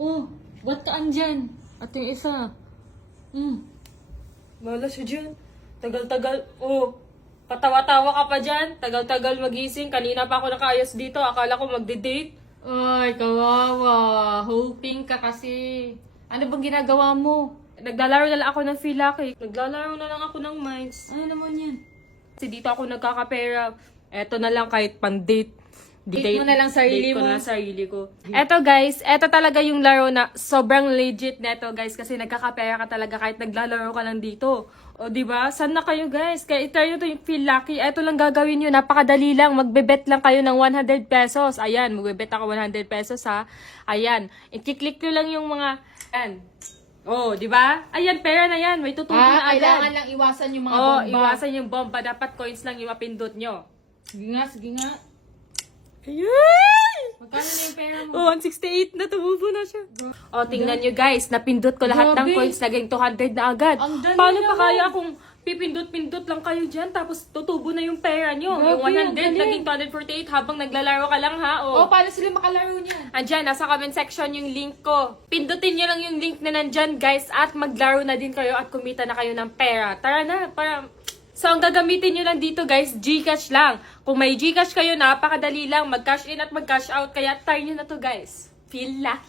Oh, ba't ka andyan? At yung isa. Wala siya dyan. Tagal-tagal. Oh, patawa-tawa ka pa dyan. Tagal-tagal magising. Kanina pa ako nakaayos dito. Akala ko magde-date. Ay, kawawa. Hoping ka kasi. Ano bang ginagawa mo? Naglalaro na lang ako ng Feel Lucky. Naglalaro na lang ako ng Mines. Ano naman yan? Kasi dito ako nagkakapera. Eto na lang kahit pang-date. Date mo na lang sarili date ko mo. na lang sarili ko. Eto guys, eto talaga yung laro na sobrang legit neto guys. Kasi nagkakapera ka talaga kahit naglalaro ka lang dito. O diba? Saan na kayo guys? Kaya itry nyo to yung Feel Lucky. Eto lang gagawin nyo. Napakadali lang. Magbebet lang kayo ng 100 pesos. Ayan, magbebet ako 100 pesos ha. Ayan. I-click nyo lang yung mga... Ayan. Oh, di ba? Ayan, pera na yan. May tutubo na agad. Kailangan lang iwasan yung mga Oh, bomba. iwasan yung bomba. Dapat coins lang yung mapindot nyo. Sige nga, sige nga. Ayan! Magkano na yung pera mo? Oh, 168 na. Tumubo na siya. Oh, tingnan nyo guys. Napindot ko lahat ng Grabe. coins. Naging 200 na agad. Ang dali Paano pa naman. kaya kung pipindot-pindot lang kayo dyan tapos tutubo na yung pera nyo? Grabe, Yung ang 100 galing. naging 248 habang naglalaro ka lang ha. Oh, Oh. paano sila makalaro niyan? Andyan, nasa comment section yung link ko. Pindutin nyo lang yung link na nandyan, guys. At maglaro na din kayo at kumita na kayo ng pera. Tara na, para... So, ang gagamitin nyo lang dito, guys, GCash lang. Kung may GCash kayo, napakadali lang. Mag-cash in at mag-cash out. Kaya try nyo na to, guys. Feel lucky.